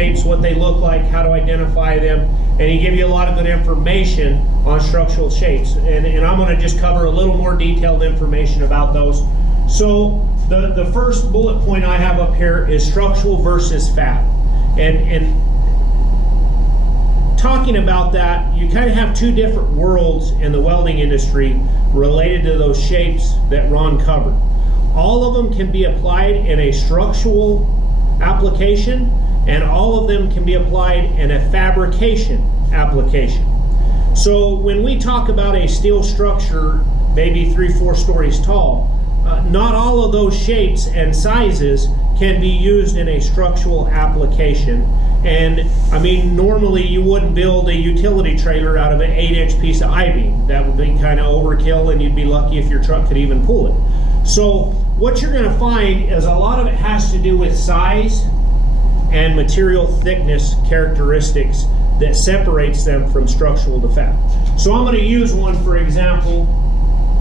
shapes, what they look like, how to identify them, and he give you a lot of good information on structural shapes. And I'm going to just cover a little more detailed information about those. So the first bullet point I have up here is structural versus fab. And talking about that, you kind of have two different worlds in the welding industry related to those shapes that Ron covered. All of them can be applied in a structural application, and all of them can be applied in a fabrication application. So when we talk about a steel structure, maybe 3-4 stories tall, not all of those shapes and sizes can be used in a structural application. And I mean, normally you wouldn't build a utility trailer out of an 8-inch piece of I-beam. That would be kind of overkill, and you'd be lucky if your truck could even pull it. So what you're going to find is a lot of it has to do with size and material thickness characteristics that separates them from structural to fab. So I'm going to use one for example,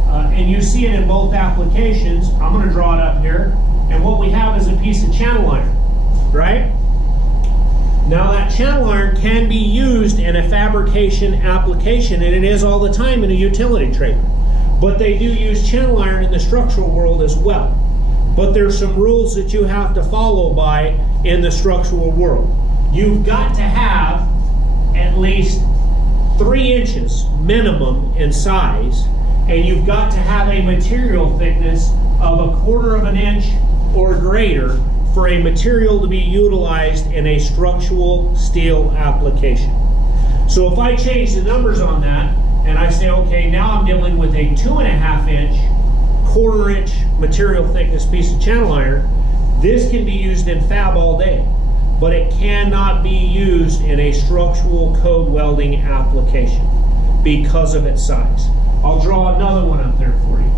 and you see it in both applications. I'm going to draw it up here, and what we have is a piece of channel iron, right? Now that channel iron can be used in a fabrication application, and it is all the time in a utility trailer. But they do use channel iron in the structural world as well. But there's some rules that you have to follow by in the structural world. You've got to have at least 3 inches minimum in size, and you've got to have a material thickness of 1/4 of an inch or greater for a material to be utilized in a structural steel application. So if I change the numbers on that and I say, okay, now I'm dealing with a 2.5 inch, 1/4 inch material thickness piece of channel iron, this can be used in fab all day, but it cannot be used in a structural code welding application because of its size. I'll draw another one up there for you.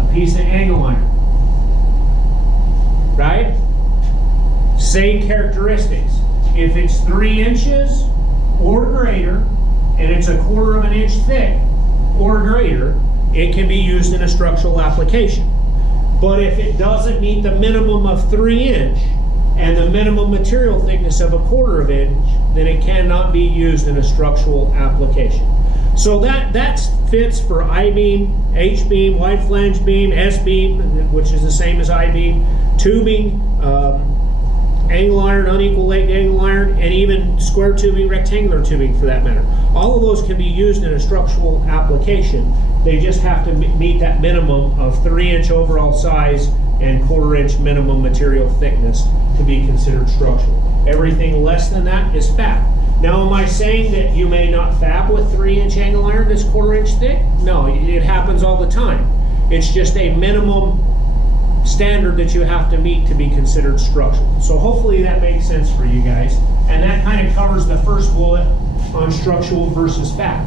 A piece of angle iron. Right? Same characteristics. If it's 3 inches or greater, and it's 1/4 of an inch thick or greater, it can be used in a structural application. But if it doesn't meet the minimum of 3 inch and the minimum material thickness of 1/4 of an inch, then it cannot be used in a structural application. So that fits for I-beam, H-beam, wide flange beam, S-beam, which is the same as I-beam, tubing, angle iron, unequal legged angle iron, and even square tubing, rectangular tubing for that matter. All of those can be used in a structural application. They just have to meet that minimum of 3 inch overall size and 1/4 inch minimum material thickness to be considered structural. Everything less than that is fab. Now, am I saying that you may not fab with 3 inch angle iron that's 1/4 inch thick? No, it happens all the time. It's just a minimum standard that you have to meet to be considered structural. So hopefully that makes sense for you guys. And that kind of covers the first bullet on structural versus fab.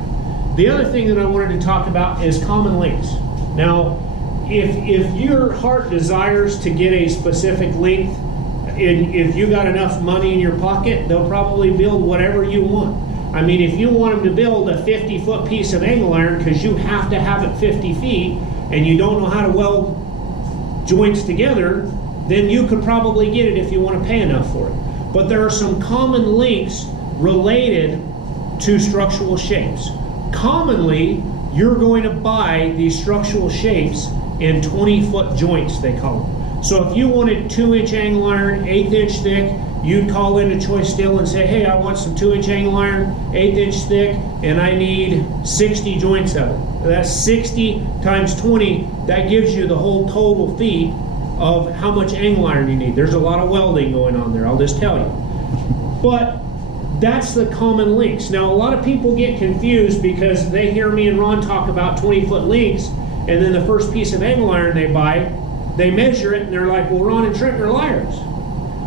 The other thing that I wanted to talk about is common links. Now, if your heart desires to get a specific length, and if you got enough money in your pocket, they'll probably build whatever you want. I mean, if you want them to build a 50-foot piece of angle iron because you have to have it 50 feet and you don't know how to weld joints together, then you could probably get it if you want to pay enough for it. But there are some common links related to structural shapes. Commonly, you're going to buy these structural shapes in 20-foot joints, they call them. So if you wanted 2 inch angle iron, 1/8 inch thick, you'd call into Choice Steel and say, hey, I want some 2 inch angle iron, 1/8 inch thick, and I need 60 joints of it. That's 60 times 20, that gives you the whole total feet of how much angle iron you need. There's a lot of welding going on there, I'll just tell you. But that's the common links. Now, a lot of people get confused because they hear me and Ron talk about 20-foot links, and then the first piece of angle iron they buy, they measure it and they're like, well, Ron and Trent are liars.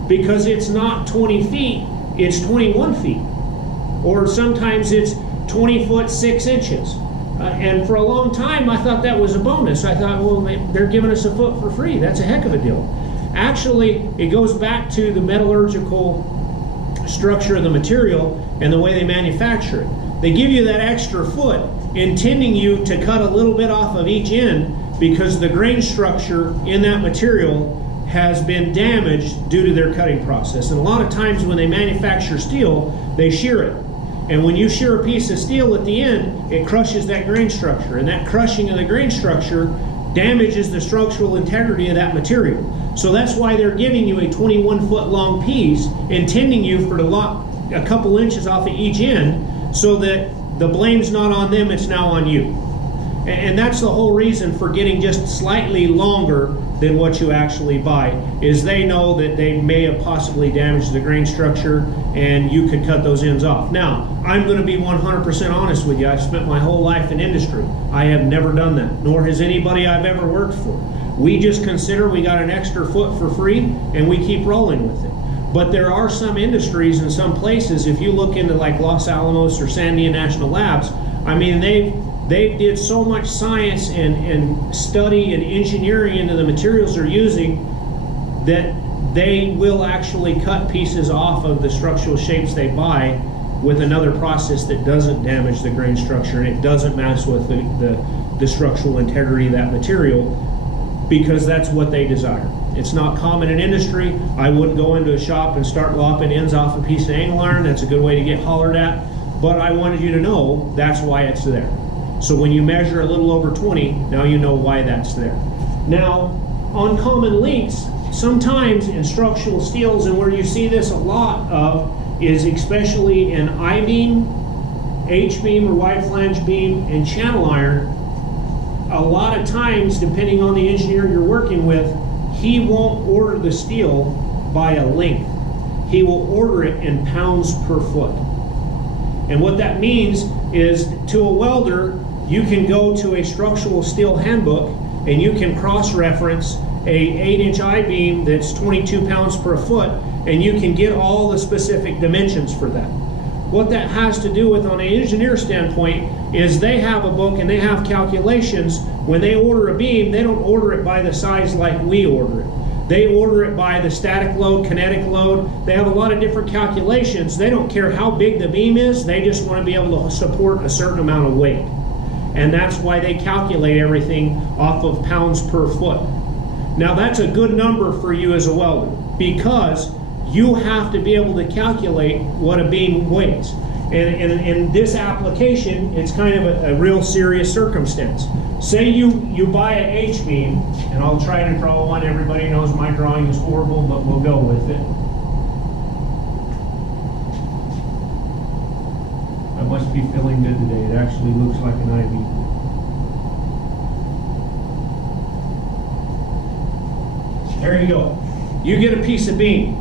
Because it's not 20 feet, it's 21 feet. Or sometimes it's 20 foot 6 inches. And for a long time, I thought that was a bonus. I thought, well, they're giving us a foot for free. That's a heck of a deal. Actually, it goes back to the metallurgical structure of the material and the way they manufacture it. They give you that extra foot, intending you to cut a little bit off of each end because the grain structure in that material has been damaged due to their cutting process. And a lot of times when they manufacture steel, they shear it. And when you shear a piece of steel at the end, it crushes that grain structure. And that crushing of the grain structure damages the structural integrity of that material. So that's why they're giving you a 21-foot long piece, intending you for to lock a couple inches off of each end, so that the blame's not on them, it's now on you. And that's the whole reason for getting just slightly longer than what you actually buy, is they know that they may have possibly damaged the grain structure and you could cut those ends off. Now, I'm going to be 100% honest with you. I've spent my whole life in industry. I have never done that, nor has anybody I've ever worked for. We just consider we got an extra foot for free and we keep rolling with it. But there are some industries in some places, if you look into like Los Alamos or Sandia National Labs, I mean, they did so much science and study and engineering into the materials they're using that they will actually cut pieces off of the structural shapes they buy with another process that doesn't damage the grain structure and it doesn't mess with the structural integrity of that material, because that's what they desire. It's not common in industry. I wouldn't go into a shop and start lopping ends off a piece of angle iron. That's a good way to get hollered at. But I wanted you to know that's why it's there. So when you measure a little over 20, now you know why that's there. Now, on common links, sometimes in structural steels, and where you see this a lot of, is especially in I-beam, H-beam or wide flange beam, and channel iron, a lot of times, depending on the engineer you're working with, he won't order the steel by a length. He will order it in pounds per foot. And what that means is, to a welder, you can go to a structural steel handbook and you can cross-reference a 8-inch I-beam that's 22 pounds per foot, and you can get all the specific dimensions for that. What that has to do with, on an engineer standpoint, is they have a book and they have calculations. When they order a beam, they don't order it by the size like we order it. They order it by the static load, kinetic load. They have a lot of different calculations. They don't care how big the beam is, they just want to be able to support a certain amount of weight. And that's why they calculate everything off of pounds per foot. Now that's a good number for you as a welder, because you have to be able to calculate what a beam weighs. And in this application, it's kind of a real serious circumstance. Say you buy an H-beam, and I'll try to draw one. Everybody knows my drawing is horrible, but we'll go with it. I must be feeling good today. It actually looks like an I-beam. There you go. You get a piece of beam,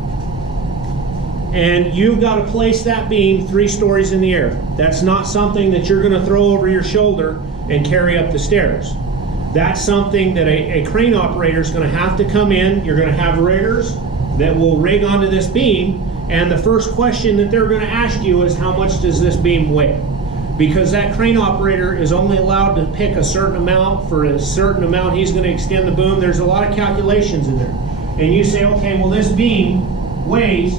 and you've got to place that beam 3 stories in the air. That's not something that you're going to throw over your shoulder and carry up the stairs. That's something that a crane operator is going to have to come in. You're going to have riggers that will rig onto this beam, and the first question that they're going to ask you is, how much does this beam weigh? Because that crane operator is only allowed to pick a certain amount. For a certain amount, he's going to extend the boom. There's a lot of calculations in there. And you say, okay, well, this beam weighs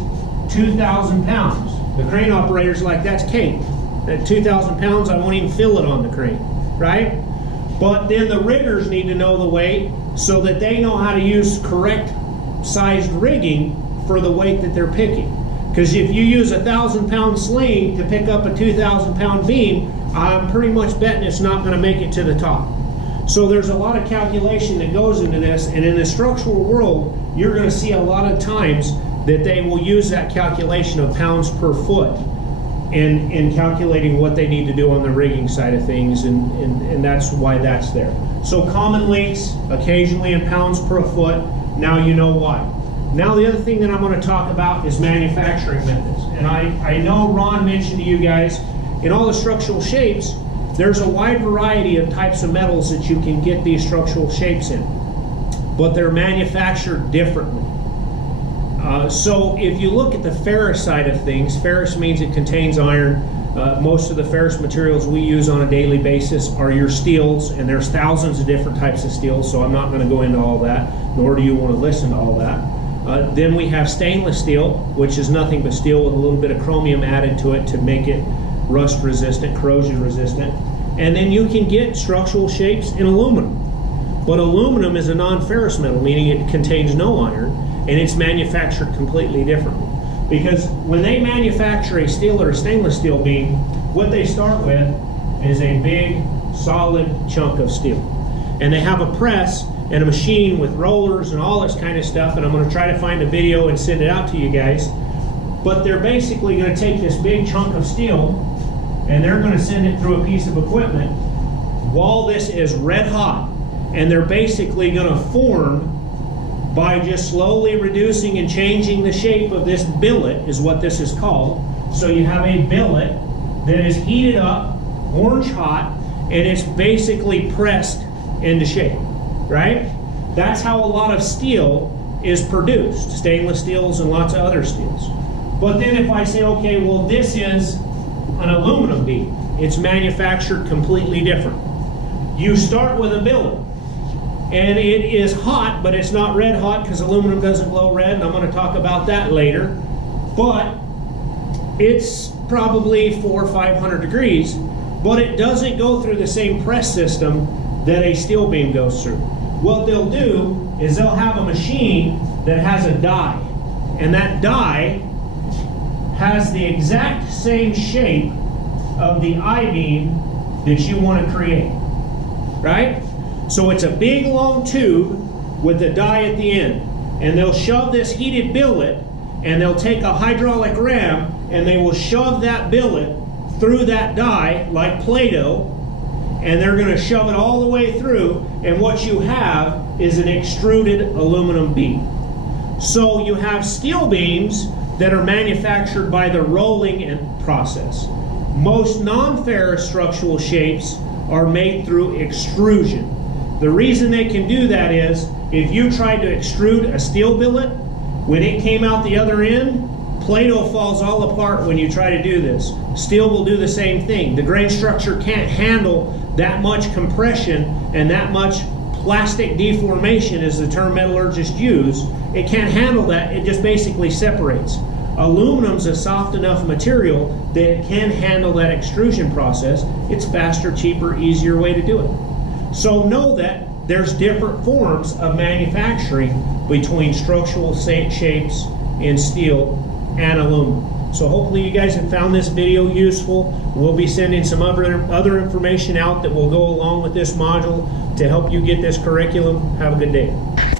2,000 pounds. The crane operator's like, that's cake. At 2,000 pounds, I won't even feel it on the crane, right? But then the riggers need to know the weight so that they know how to use correct sized rigging for the weight that they're picking. Because if you use a 1,000-pound sling to pick up a 2,000-pound beam, I'm pretty much betting it's not going to make it to the top. So there's a lot of calculation that goes into this, and in the structural world, you're going to see a lot of times that they will use that calculation of pounds per foot in calculating what they need to do on the rigging side of things, and that's why that's there. So common links, occasionally in pounds per foot. Now you know why. Now the other thing that I'm going to talk about is manufacturing methods. And I know Ron mentioned to you guys, in all the structural shapes, there's a wide variety of types of metals that you can get these structural shapes in, but they're manufactured differently. So if you look at the ferrous side of things, ferrous means it contains iron. Most of the ferrous materials we use on a daily basis are your steels, and there's thousands of different types of steels, so I'm not going to go into all that, nor do you want to listen to all that. Then we have stainless steel, which is nothing but steel with a little bit of chromium added to it to make it rust resistant, corrosion resistant. And then you can get structural shapes in aluminum. But aluminum is a non-ferrous metal, meaning it contains no iron, and it's manufactured completely differently. Because when they manufacture a steel or a stainless steel beam, what they start with is a big, solid chunk of steel. And they have a press and a machine with rollers and all this kind of stuff, and I'm going to try to find a video and send it out to you guys. But they're basically going to take this big chunk of steel and they're going to send it through a piece of equipment while this is red hot, and they're basically going to form by just slowly reducing and changing the shape of this billet, is what this is called. So you have a billet that is heated up, orange hot, and it's basically pressed into shape, right? That's how a lot of steel is produced, stainless steels and lots of other steels. But then if I say, okay, well, this is an aluminum beam, it's manufactured completely different. You start with a billet, and it is hot, but it's not red hot because aluminum doesn't glow red, and I'm going to talk about that later. But it's probably 400 or 500 degrees, but it doesn't go through the same press system that a steel beam goes through. What they'll do is they'll have a machine that has a die, and that die has the exact same shape of the I-beam that you want to create, right? So it's a big long tube with the die at the end, and they'll shove this heated billet, and they'll take a hydraulic ram and they will shove that billet through that die like Play-Doh, and they're going to shove it all the way through, and what you have is an extruded aluminum beam. So you have steel beams that are manufactured by the rolling process. Most non-ferrous structural shapes are made through extrusion. The reason they can do that is if you tried to extrude a steel billet, when it came out the other end, Play-Doh falls all apart when you try to do this. Steel will do the same thing. The grain structure can't handle that much compression and that much plastic deformation, is the term metallurgists use. It can't handle that. It just basically separates. Aluminum's a soft enough material that it can handle that extrusion process. It's faster, cheaper, easier way to do it. So know that there's different forms of manufacturing between structural shapes in steel and aluminum. So hopefully you guys have found this video useful. We'll be sending some other information out that will go along with this module to help you get this curriculum. Have a good day.